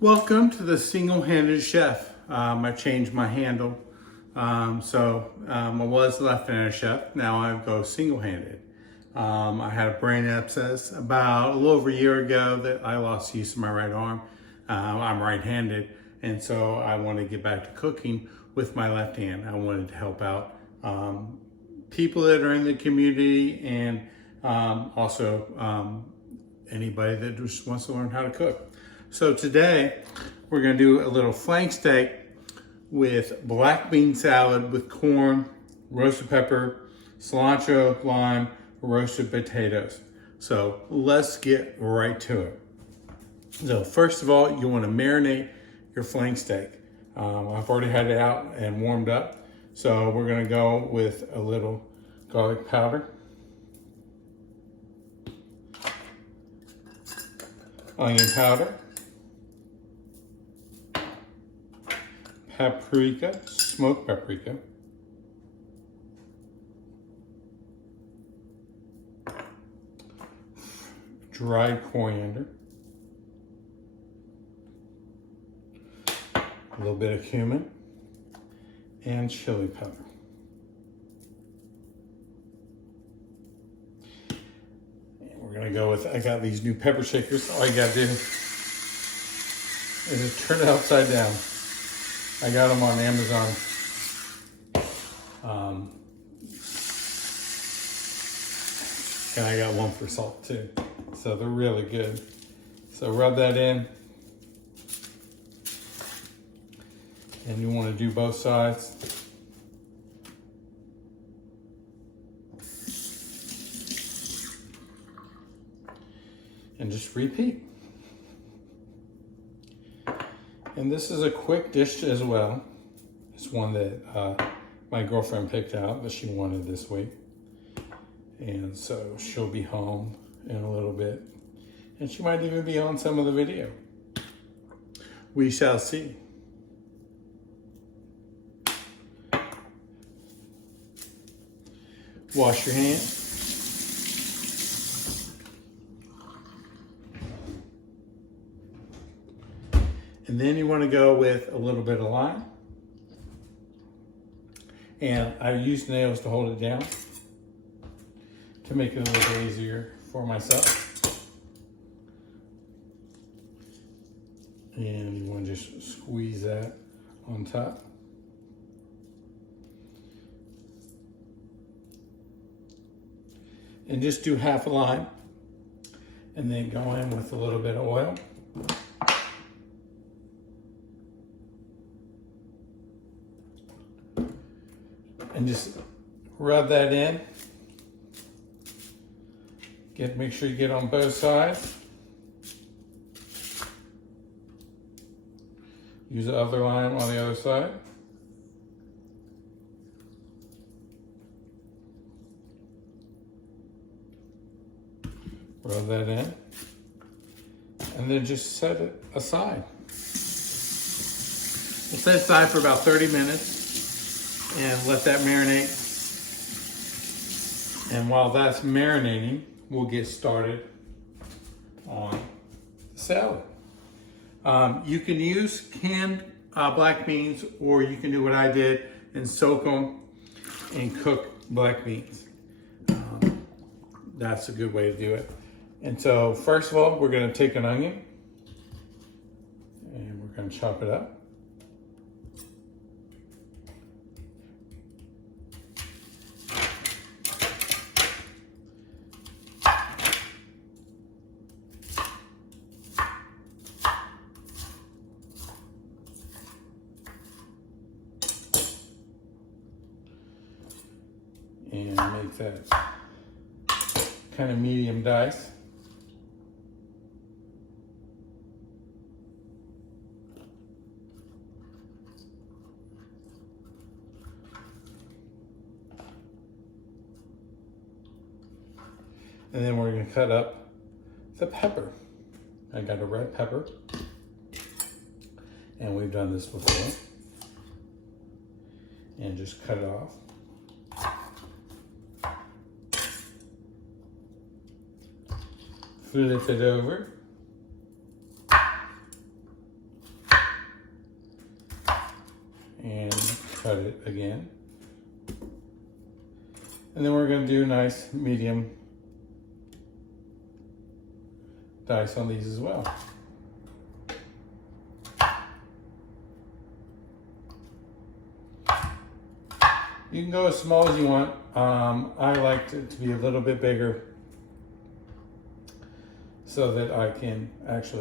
Welcome to the Single-Handed Chef. I changed my handle. I was left-handed chef. Now I go single-handed. I had a brain abscess about a little over a year ago that I lost use of my right arm. I'm right-handed, and so I want to get back to cooking with my left hand. I wanted to help out people that are in the community and also anybody that just wants to learn how to cook. So today we're going to do a little flank steak with black bean salad with corn, roasted pepper, cilantro, lime, roasted potatoes. So let's get right to it. So first of all, you want to marinate your flank steak. I've already had it out and warmed up. So we're going to go with a little garlic powder, onion powder, paprika, smoked paprika, dried coriander, a little bit of cumin, and chili powder. And we're gonna go with, I got these new pepper shakers. All you gotta do is just turn it upside down. I got them on Amazon. And I got one for salt too. So they're really good. So rub that in. And you want to do both sides. And just repeat. And this is a quick dish as well. It's one that my girlfriend picked out that she wanted this week. And so she'll be home in a little bit. And she might even be on some of the video. We shall see. Wash your hands. And then you want to go with a little bit of lime. And I use nails to hold it down to make it a little bit easier for myself. And you want to just squeeze that on top. And just do half a lime. And then go in with a little bit of oil. And just rub that in. Make sure you get on both sides. Use the other lime on the other side. Rub that in. And then just set it aside. We'll set it aside for about 30 minutes. And let that marinate. And while that's marinating, we'll get started on the salad. You can use canned black beans, or you can do what I did and soak them and cook black beans. That's a good way to do it. And so first of all, we're gonna take an onion and we're gonna chop it up. And make that kind of medium dice. And then we're going to cut up the pepper. I got a red pepper, and we've done this before. And just cut it off. Flip it over. again. And then we're going to do a nice medium dice on these as well. You can go as small as you want. I like it to be a little bit bigger so that I can get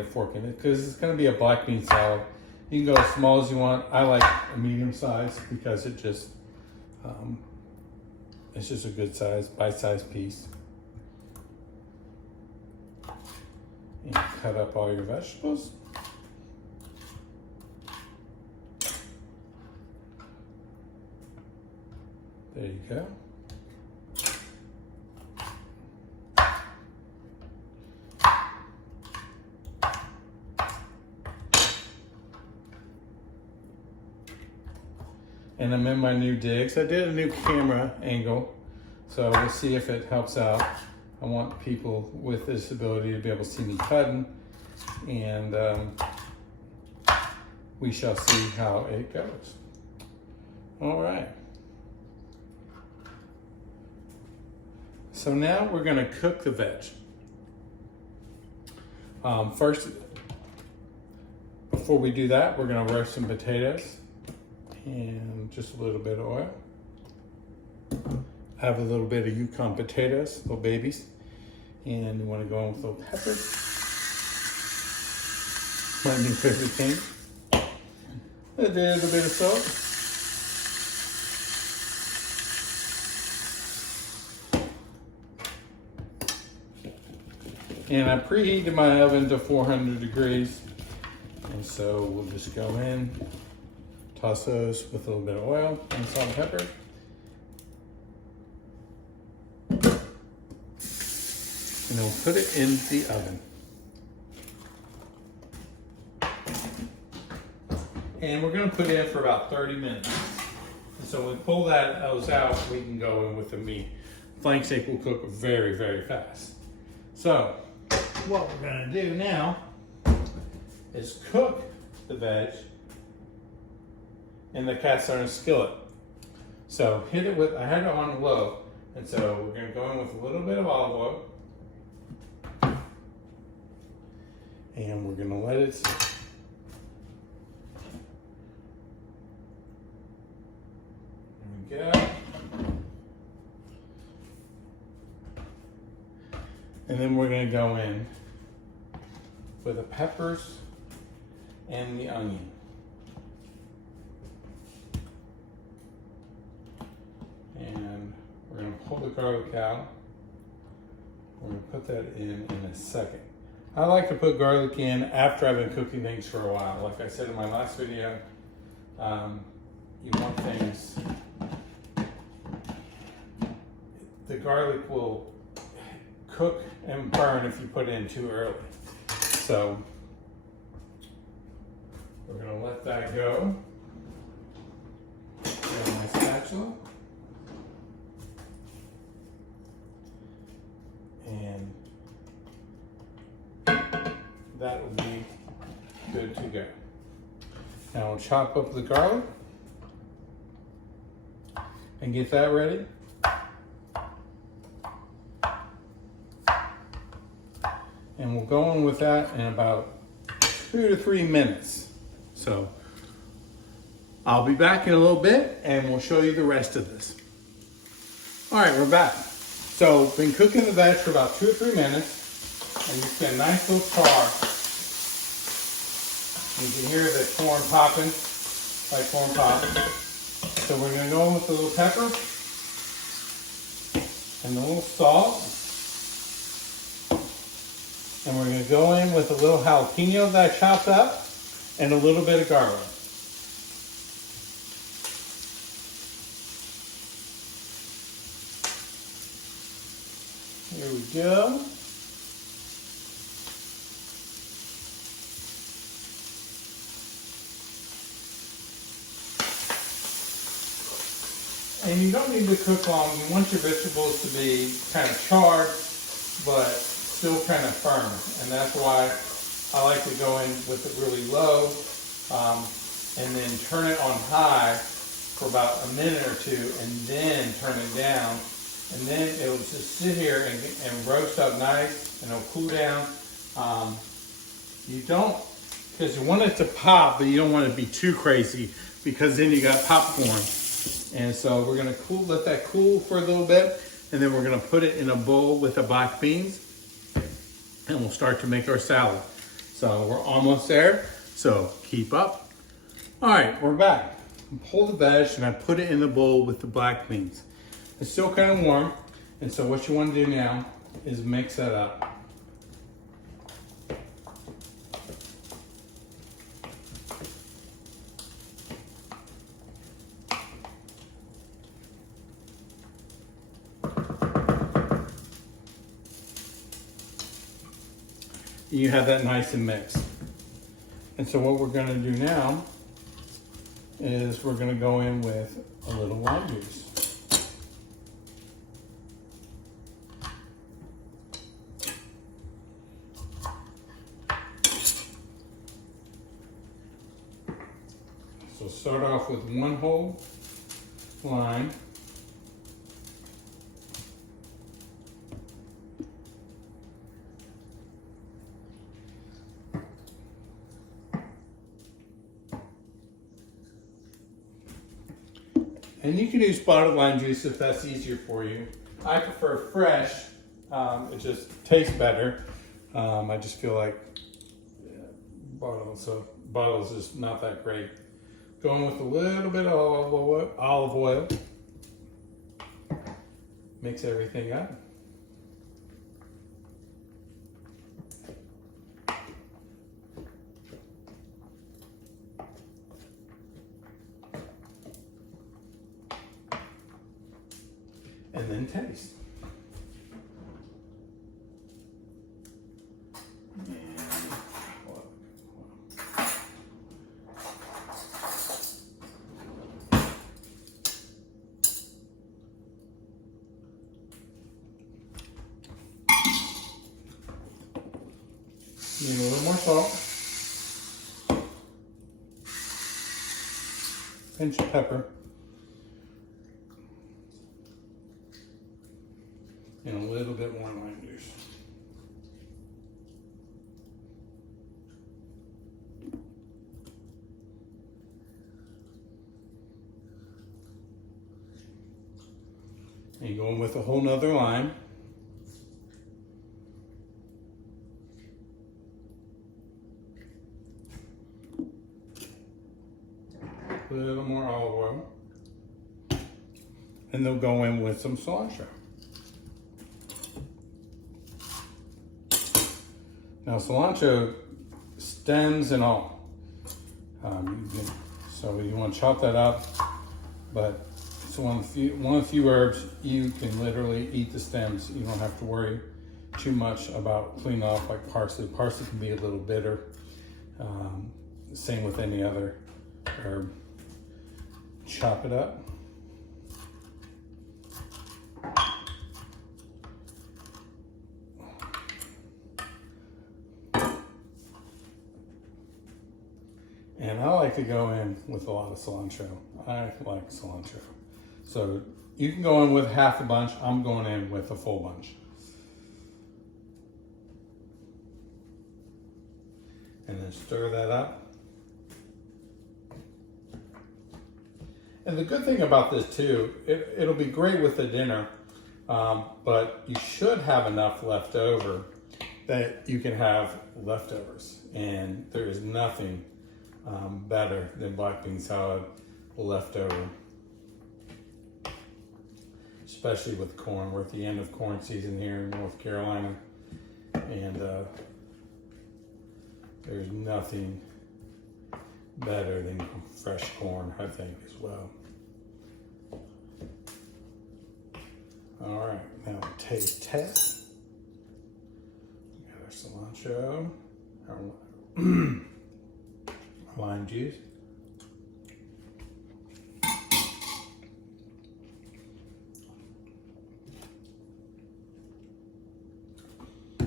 a fork in it, because it's going to be a black bean salad. You can go as small as you want. I like a medium size because it's just a good size, bite-sized piece. And cut up all your vegetables. There you go. And I'm in my new digs. I did a new camera angle, so we'll see if it helps out. I want people with this ability to be able to see me cutting, and we shall see how it goes. All right. So now we're going to cook the veg. First, before we do that, we're going to roast some potatoes and just a little bit of oil. I have a little bit of Yukon potatoes, little babies, and you want to go in with a little pepper. My new favorite thing. A little bit of salt. And I preheated my oven to 400 degrees. And so we'll just go in, toss those with a little bit of oil and salt and pepper. And then we'll put it in the oven. And we're gonna put it in for about 30 minutes. And so when we pull those out, we can go in with the meat. Flank steak will cook very, very fast. So, what we're gonna do now is cook the veg in the cast iron skillet. So I had it on low, and so we're gonna go in with a little bit of olive oil, and we're gonna let it sit. There we go. And then we're gonna go in with the peppers and the onion. And we're gonna pull the garlic out. We're gonna put that in a second. I like to put garlic in after I've been cooking things for a while. Like I said in my last video, you want things, the garlic will cook and burn if you put it in too early. So we're gonna let that go. Grab my spatula. And that will be good to go. Now we'll chop up the garlic and get that ready. And we'll go in with that in about 2 to 3 minutes. So I'll be back in a little bit and we'll show you the rest of this. All right, we're back. So been cooking the veg for about 2 or 3 minutes, and you see a nice little char. You can hear the corn popping, like corn pop. So we're gonna go in with a little pepper and a little salt. And we're gonna go in with a little jalapeno that I chopped up and a little bit of garlic. Here we go. And you don't need to cook long. You want your vegetables to be kind of charred, but still kind of firm. And that's why I like to go in with it really low and then turn it on high for about a minute or two and then turn it down. And then it'll just sit here and roast up nice, and it'll cool down. You don't, because you want it to pop, but you don't want it to be too crazy, because then you got popcorn. And so we're gonna let that cool for a little bit, and then we're gonna put it in a bowl with the black beans, and we'll start to make our salad. So we're almost there, so keep up. All right, we're back. I pull the veg and I put it in the bowl with the black beans. It's still kind of warm, and so what you want to do now is mix that up. You have that nice and mixed. And so what we're going to do now is we're going to go in with a little lime juice. So start off with one whole lime. And you can use bottled lime juice if that's easier for you. I prefer fresh. It just tastes better. I just feel like bottled is just not that great. Going with a little bit of olive oil. Mix everything up. And then taste. Need a little more salt. Pinch of pepper. And a little bit more lime juice. And you go in with a whole nother lime. A little more olive oil. And they'll go in with some cilantro. Now cilantro, stems and all. So you want to chop that up, but it's one of the few herbs you can literally eat the stems. You don't have to worry too much about cleaning off like parsley. Parsley can be a little bitter. Same with any other herb. Chop it up. And I like to go in with a lot of cilantro. I like cilantro. So you can go in with half a bunch. I'm going in with a full bunch. And then stir that up. And the good thing about this too, it'll be great with the dinner, but you should have enough left over that you can have leftovers. And there is nothing better than black bean salad leftover, especially with corn. We're at the end of corn season here in North Carolina, and there's nothing better than fresh corn, I think, as well. All right, now taste test. We got our cilantro, our lime juice.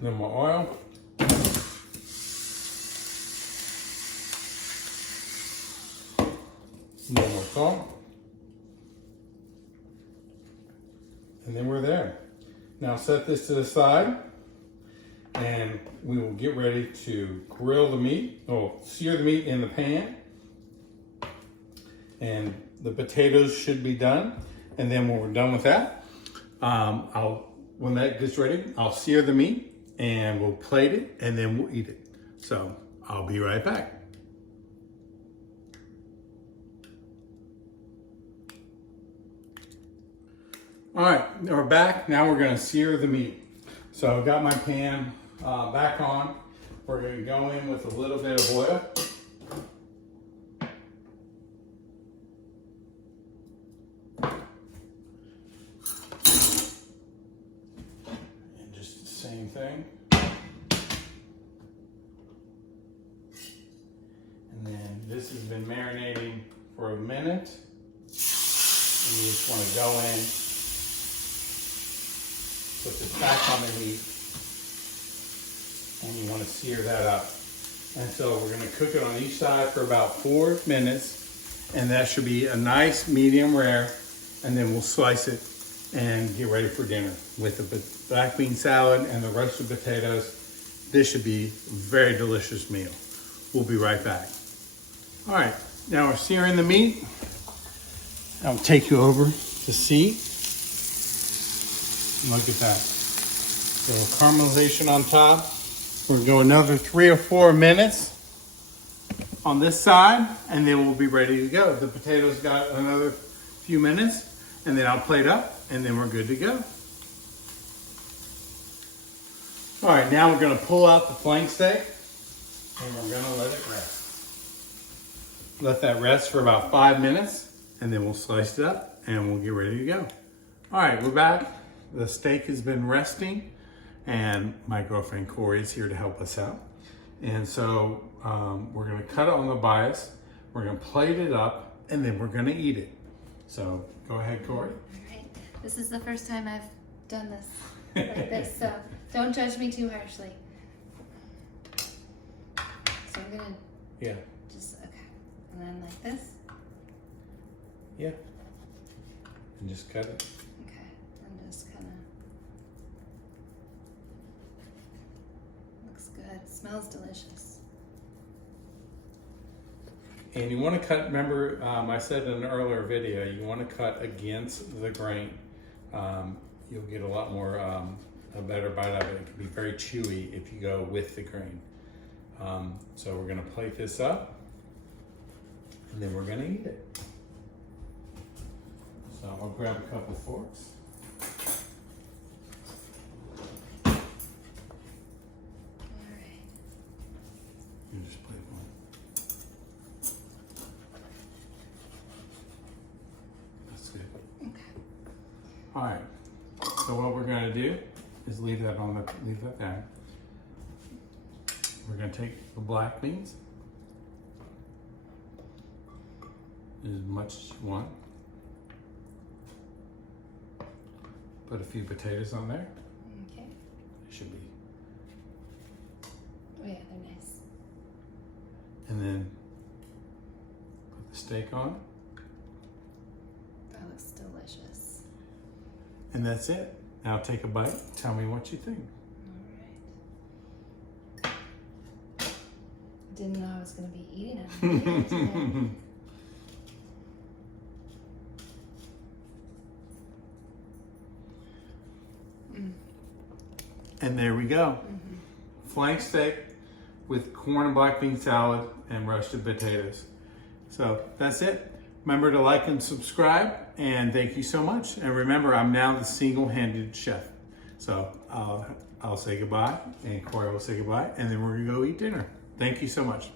Then my oil. Then my salt. And then we're there. Now set this to the side and we will get ready to grill the meat, or sear the meat in the pan. And the potatoes should be done. And then when we're done with that, when that gets ready, I'll sear the meat and we'll plate it and then we'll eat it. So I'll be right back. All right, we're back. Now we're gonna sear the meat. So I've got my pan back on. We're gonna go in with a little bit of oil. And just the same thing. And then this has been marinating for a minute. And you just wanna go in, put this back on the meat, and you want to sear that up. And so we're going to cook it on each side for about 4 minutes, and that should be a nice medium rare, and then we'll slice it and get ready for dinner with the black bean salad and the roasted potatoes. This should be a very delicious meal. We'll be right back. All right, now we're searing the meat. I'll take you over to see. Look at that. A little caramelization on top. We're gonna go another 3 or 4 minutes on this side, and then we'll be ready to go. The potatoes got another few minutes, and then I'll plate up, and then we're good to go. All right, now we're gonna pull out the flank steak, and we're gonna let it rest. Let that rest for about 5 minutes, and then we'll slice it up, and we'll get ready to go. All right, we're back. The steak has been resting, and my girlfriend Corey is here to help us out. And so we're gonna cut it on the bias, we're gonna plate it up, and then we're gonna eat it. So go ahead, Corey. All right, this is the first time I've done this like this, so don't judge me too harshly. So I'm gonna just, okay, and then like this. Yeah. And just cut it. Okay, and just kind of, looks good, smells delicious. And you want to cut, remember I said in an earlier video, you want to cut against the grain. You'll get a lot more, a better bite of it. It can be very chewy if you go with the grain. So we're going to plate this up, and then we're going to eat it. So I'll grab a couple forks. All right. You just plate one. That's good. Okay. All right. So what we're going to do is leave that there. We're going to take the black beans, as much as you want. Put a few potatoes on there. Okay. It should be. Oh yeah, they're nice. And then put the steak on. That looks delicious. And that's it. Now take a bite. Tell me what you think. All right. Didn't know I was going to be eating it today. And there we go. Flank steak with corn and black bean salad and roasted potatoes. So that's it. Remember to like and subscribe, and thank you so much. And remember, I'm now the single-handed chef. So I'll say goodbye, and Corey will say goodbye, and then we're gonna go eat dinner. Thank you so much.